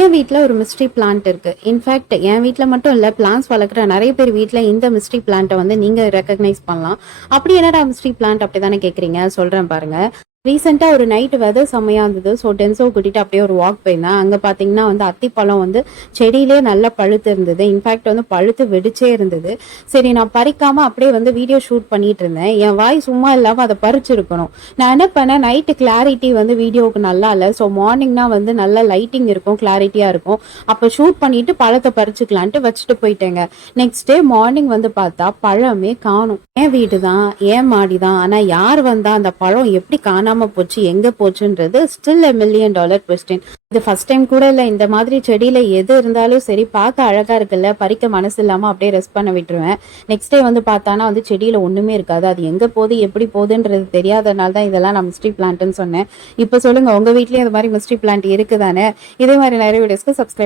என் வீட்ல ஒரு mystery plant இருக்கு. இன்ஃபேக்ட் என் வீட்ல மட்டும் இல்ல, பிளான்ட்ஸ் வளர்க்குற நெறைய பேர் வீட்ல இந்த மிஸ்ட்ரி பிளான்ட்ட வந்து நீங்க ரெகக்னைஸ் பண்ணலாம். அப்படி என்னடா மிஸ்ட்ரி பிளான்ட் அப்படிதானே கேட்குறீங்க? சொல்றேன் பாருங்க. ரீசெண்டா ஒரு நைட் வெதர் செம்மையா இருந்தது. ஸோ டென்சோ கூட்டிட்டு அப்படியே ஒரு வாக் போயிருந்தேன். அங்க பார்த்தீங்கன்னா வந்து அத்திப்பழம் வந்து செடியிலே நல்லா பழுத்து இருந்தது. இன்ஃபேக்ட் வந்து பழுத்து வெடிச்சே இருந்தது. சரி, நான் பறிக்காம அப்படியே வந்து வீடியோ ஷூட் பண்ணிட்டு இருந்தேன். என் வாய் சும்மா இல்லாம அதை பறிச்சிருக்கணும். நான் என்ன பண்ணேன், நைட்டு கிளாரிட்டி வந்து வீடியோவுக்கு நல்லா இல்லை. ஸோ மார்னிங்னா வந்து நல்ல லைட்டிங் இருக்கும், கிளாரிட்டியா இருக்கும். அப்போ ஷூட் பண்ணிட்டு பழத்தை பறிச்சுக்கலான்ட்டு வச்சுட்டு போயிட்டேங்க. நெக்ஸ்ட் டே மார்னிங் வந்து பார்த்தா பழமே காணும். என் வீடு தான், என் மாடி தான். ஆனா யார் வந்தா, அந்த பழம் எப்படி காணாம போச்சு, எங்க போச்சுன்றது ஸ்டில் $1 மில்லியன் கொஸ்டின். இது ஃபர்ஸ்ட் டைம் கூட இல்ல. இந்த மாதிரி செடியில எது இருந்தாலும் சரி, பார்க்க அழகா இருக்குல்ல, பறிக்க மனசு இல்லாம அப்படியே ரெஸ்ட் பண்ண விட்டுருவேன். நெக்ஸ்ட் டே வந்து பார்த்தானா வந்து செடியில ஒண்ணுமே இருக்காது. அது எங்க போகுது எப்படி போகுதுன்றது தெரியாதனால தான் இதெல்லாம் நான் மிஸ்ட்ரி பிளான்ட்னு சொன்னேன். இப்ப சொல்லுங்க, உங்க வீட்லயும் இந்த மாதிரி மிஸ்ட்ரி பிளான்ட் இருக்குதானே? இதே மாதிரி நிறைய வீடியோஸ்க்கு சப்ஸ்கிரைப்